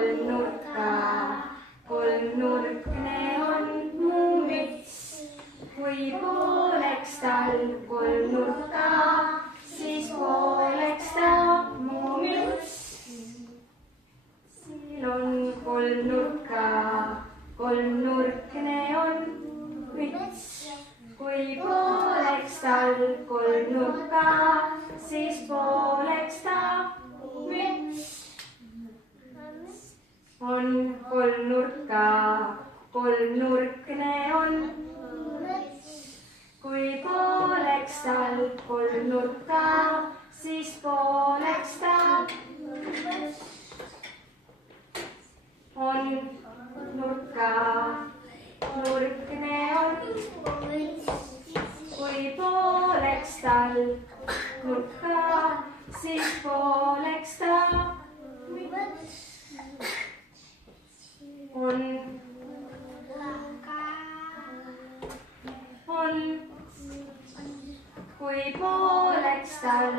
kolmnurka, kolmnurkne on mu müts. kui pooleks tal kolmnurka, siis pooleks ta mu müts. siin on kolmnurka, kolmnurkne on müts. kui pooleks tal kolmnurka, siis pooleks ta müts. on kolmnurka, kolmnurkne on müts. kui pooleks tal kolmnurka, siis pooleks ta müts. on nurka, nurkne on müts. kui pooleks tal nurka, siis pooleks ta müts. on kui pooleks tal